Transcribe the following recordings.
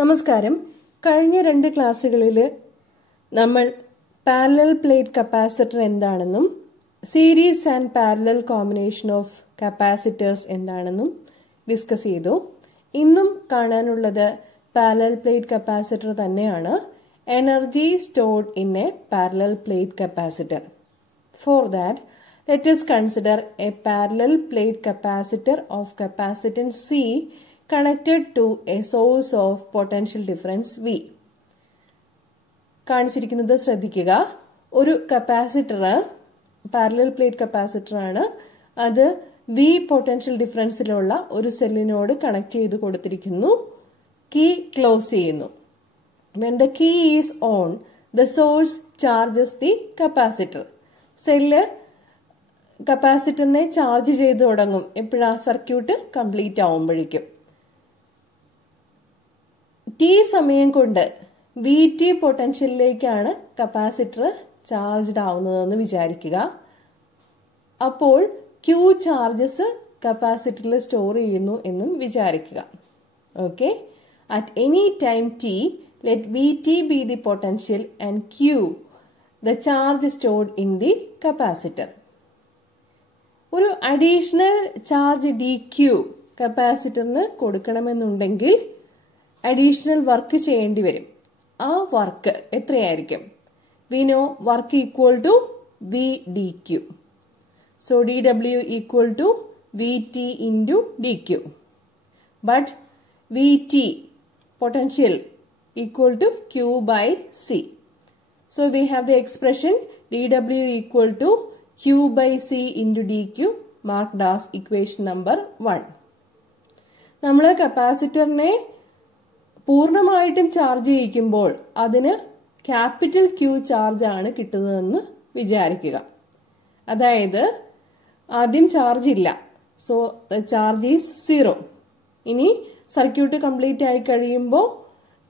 നമസ്കാരം. കഴിഞ്ഞ രണ്ട് ക്ലാസ്സുകളിൽ നമ്മൾ പാരലൽ പ്ലേറ്റ് കപ്പാസിറ്റർ എന്താണെന്നും series and parallel combination of capacitors എന്താണെന്നും ഡിസ്കസ് ചെയ്തു. ഇന്നും കാണാനുള്ളത് പാരലൽ പ്ലേറ്റ് കപ്പാസിറ്റർ തന്നെയാണ്. Energy stored in A parallel plate capacitor. For that, let us consider a parallel plate capacitor of capacitance C connected to a source of potential difference V. കാണിച്ചിരിക്കുന്നത് ശ്രദ്ധിക്കുക. ഒരു capacitor parallel plate capacitor ആണ്. അത് V potential ഡിഫറൻസിലുള്ള ഒരു സെല്ലിനോട് connect ചെയ്ത് കൊടുത്തിരിക്കുന്നു. Key close ചെയ്യുന്നു. When the key is on, the source charges the capacitor. Cell കപ്പാസിറ്ററിനെ ചാർജ് ചെയ്ത് തുടങ്ങും. എപ്പോഴാ? സർക്യൂട്ട് കംപ്ലീറ്റ് ആവുമ്പോഴേക്കും. ടി സമയം കൊണ്ട് വി ടി പൊട്ടൻഷ്യലിലേക്കാണ് കപ്പാസിറ്റർ ചാർജ്ഡ് ആവുന്നതെന്ന് വിചാരിക്കുക. അപ്പോൾ ക്യൂ ചാർജസ് കപ്പാസിറ്ററിൽ സ്റ്റോർ ചെയ്യുന്നു എന്നും വിചാരിക്കുക. Okay, at any time T let V T be the potential and Q the charge stored in the capacitor. ഒരു അഡീഷണൽ ചാർജ് ഡി ക്യൂ കപ്പാസിറ്ററിന് കൊടുക്കണമെന്നുണ്ടെങ്കിൽ അഡീഷണൽ വർക്ക് ചെയ്യേണ്ടി വരും. ആ വർക്ക് എത്രയായിരിക്കും? We know work equal to V D Q. So D W equal to V T into D Q. But V T potential equal to Q by C. So we have the expression D W equal to Q by C into dq marked as equation number 1. നമ്മൾ കപ്പാസിറ്ററിനെ പൂർണ്ണമായിട്ടും charge ചെയ്യിക്കുമ്പോൾ അതിന് capital Q charge ആണ് കിട്ടുന്നതെന്ന് വിചാരിക്കുക. അതായത് ആദ്യം charge ഇല്ല. So charge is 0. ഇനി സർക്യൂട്ട് കംപ്ലീറ്റ് ആയി കഴിയുമ്പോൾ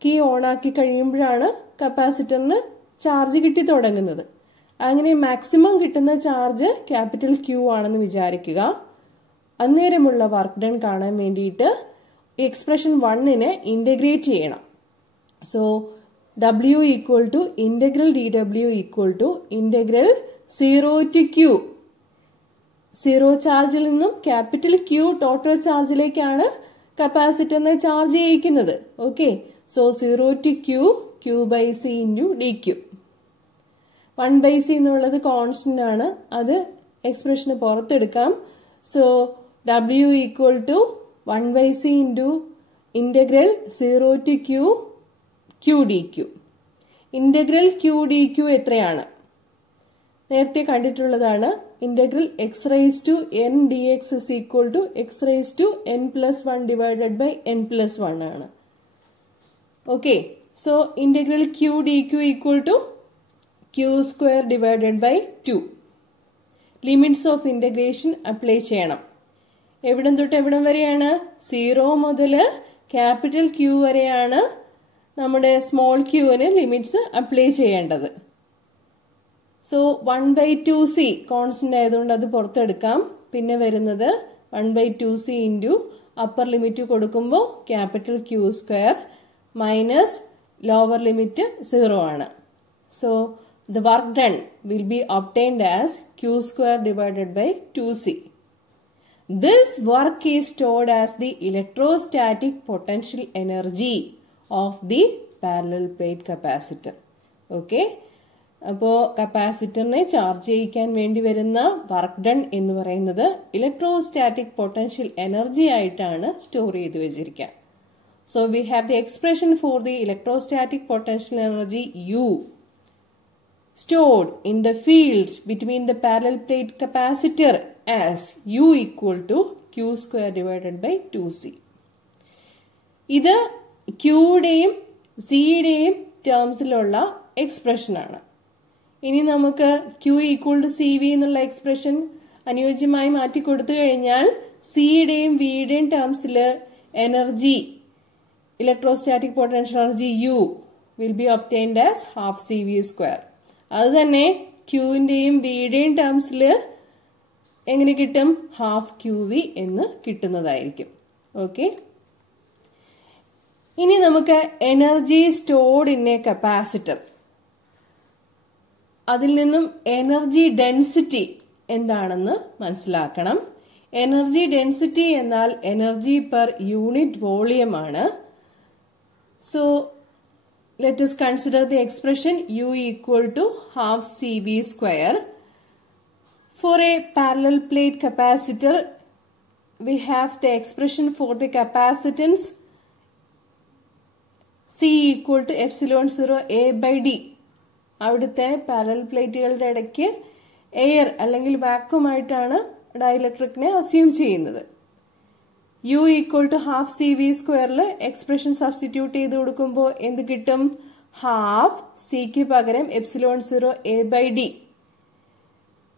കീ ഓൺ ആക്കി കഴിയുമ്പോഴാണ് കപ്പാസിറ്ററിന് ചാർജ് കിട്ടി തുടങ്ങുന്നത്. അങ്ങനെ മാക്സിമം കിട്ടുന്ന ചാർജ് ക്യാപിറ്റൽ ക്യൂ ആണെന്ന് വിചാരിക്കുക. അന്നേരമുള്ള വർക്ക് ഡൺ കാണാൻ വേണ്ടിയിട്ട് എക്സ്പ്രഷൻ 1നെ ഇന്റഗ്രേറ്റ് ചെയ്യണം. So W equal to integral D W equal to integral 0 to Q. 0 ചാർജിൽ നിന്നും ക്യാപിറ്റൽ ക്യൂ ടോട്ടൽ ചാർജിലേക്കാണ് കപ്പാസിറ്ററിനെ ചാർജ് ചെയ്യിക്കുന്നത്. Okay, so 0 to Q Q by C into D Q. 1 by C എന്നുള്ളത് കോൺസ്റ്റന്റ് ആണ്. അത് എക്സ്പ്രഷന് പുറത്തെടുക്കാം. So W equal to 1 by C into integral 0 to Q Q D Q. Integral Q D Q എത്രയാണ്? നേരത്തെ കണ്ടിട്ടുള്ളതാണ്. Integral X raise to N D X is equal to X raise to N plus 1 divided by N plus 1 ആണ്. Okay, so integral Q D Q equal to Q square divided by 2. Limits of integration apply ചെയ്യണം. എവിടം തൊട്ട് എവിടം വരെയാണ്? 0 മുതൽ capital Q വരെയാണ് നമ്മുടെ small ക്യൂവിന് ലിമിറ്റ്സ് അപ്ലൈ ചെയ്യേണ്ടത്. സോ 1 ബൈ 2c കോൺസ്റ്റന്റ് ആയതുകൊണ്ട് അത് പുറത്തെടുക്കാം. പിന്നെ വരുന്നത് 1 by 2c into upper limit കൊടുക്കുമ്പോൾ capital Q square minus lower limit 0 ആണ്. So the work done will be obtained as Q square divided by 2C. This work is stored as the electrostatic potential energy of the parallel plate capacitor. Okay, അപ്പോൾ കപ്പാസിറ്ററിനെ charge ചെയ്യിക്കാൻ വേണ്ടി വരുന്ന work done എന്ന് പറയുന്നത് electrostatic potential energy ആയിട്ടാണ് store ചെയ്ത് വെച്ചിരിക്കുക. So we have the expression for the electrostatic potential energy U stored in the fields between the parallel plate capacitor as U equal to Q square divided by 2C. ഇത് ക്യൂയുടെയും സിയുടെയും ടേംസിലുള്ള expression ആണ്. ഇനി നമുക്ക് Q equal to C V എന്നുള്ള expression അനുയോജ്യമായി മാറ്റി കൊടുത്തു കഴിഞ്ഞാൽ സിയുടെയും വിയുടെയും ടേംസിൽ energy electrostatic potential energy U will be obtained as half CV square. അത് തന്നെ ക്യൂവിന്റെയും വിയുടെയും ടേംസിൽ എങ്ങനെ കിട്ടും? ഹാഫ് ക്യൂ വി എന്ന് കിട്ടുന്നതായിരിക്കും. ഓക്കെ, ഇനി നമുക്ക് energy stored in A capacitor, അതിൽ നിന്നും എനർജി ഡെൻസിറ്റി എന്താണെന്ന് മനസ്സിലാക്കണം. എനർജി ഡെൻസിറ്റി എന്നാൽ എനർജി പെർ യൂണിറ്റ് വോളിയം ആണ്. So let us consider the expression U equal to half CV square. For a parallel plate capacitor, we have the expression for the capacitance C equal to epsilon 0 A by D. അവിടുത്തെ parallel പ്ലേറ്റുകളുടെ ഇടയ്ക്ക് air അല്ലെങ്കിൽ vacuum ആയിട്ടാണ് ഡൈഇലക്ട്രിക്കിനെ assume ചെയ്യുന്നത്. U equal to half C V സ്ക്വയറിൽ expression substitute ചെയ്ത് കൊടുക്കുമ്പോൾ എന്ത് കിട്ടും? ഹാഫ് സിക്ക് പകരം epsilon 0 A by D.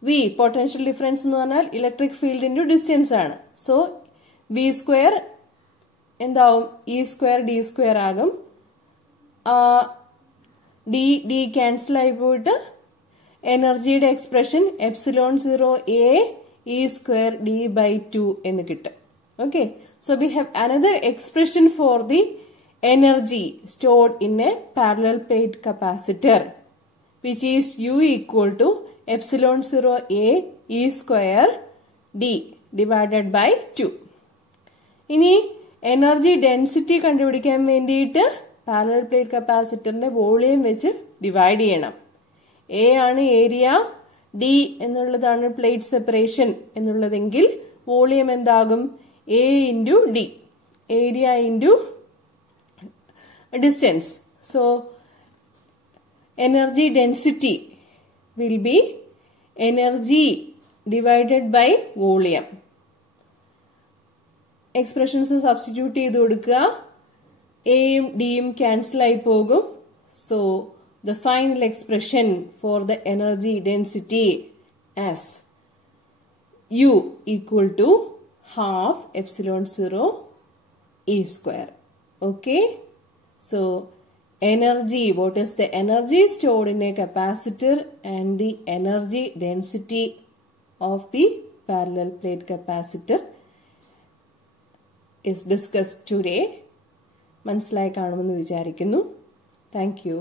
V potential difference എന്ന് പറഞ്ഞാൽ ഇലക്ട്രിക് ഫീൽഡ് ഇൻറ്റു ഡിസ്റ്റൻസ് ആണ്. സോ വി സ്ക്വയർ എന്താവും? ഇ സ്ക്വയർ ഡി സ്ക്വയർ ആകും. ഡി ഡി ക്യാൻസൽ ആയി പോയിട്ട് എനർജിയുടെ expression epsilon 0 A E square D by 2 എന്ന് കിട്ടും. Okay, so we have another expression for the energy stored in a parallel plate capacitor, which is U equal to epsilon 0 A E square D divided by 2. ഇനി energy density കണ്ടുപിടിക്കാൻ വേണ്ടിയിട്ട് parallel plate കപ്പാസിറ്ററിന്റെ volume വെച്ച് divide ചെയ്യണം. A ആണ് area, D എന്നുള്ളതാണ് plate separation എന്നുള്ളതെങ്കിൽ volume എന്താകും? A into D, area into distance. So energy density will be energy divided by volume. Expressions substitute ചെയ്തു കൊടുക്കുക. എയും ഡിയും ക്യാൻസൽ ആയി പോകും. So the final expression for the energy density as U equal to half epsilon 0 E square. Okay, so energy, what is the energy stored in a capacitor and the energy density of the parallel plate capacitor is discussed today. മനസ്സിലായി കാണുമെന്ന് വിചാരിക്കുന്നു. Thank you.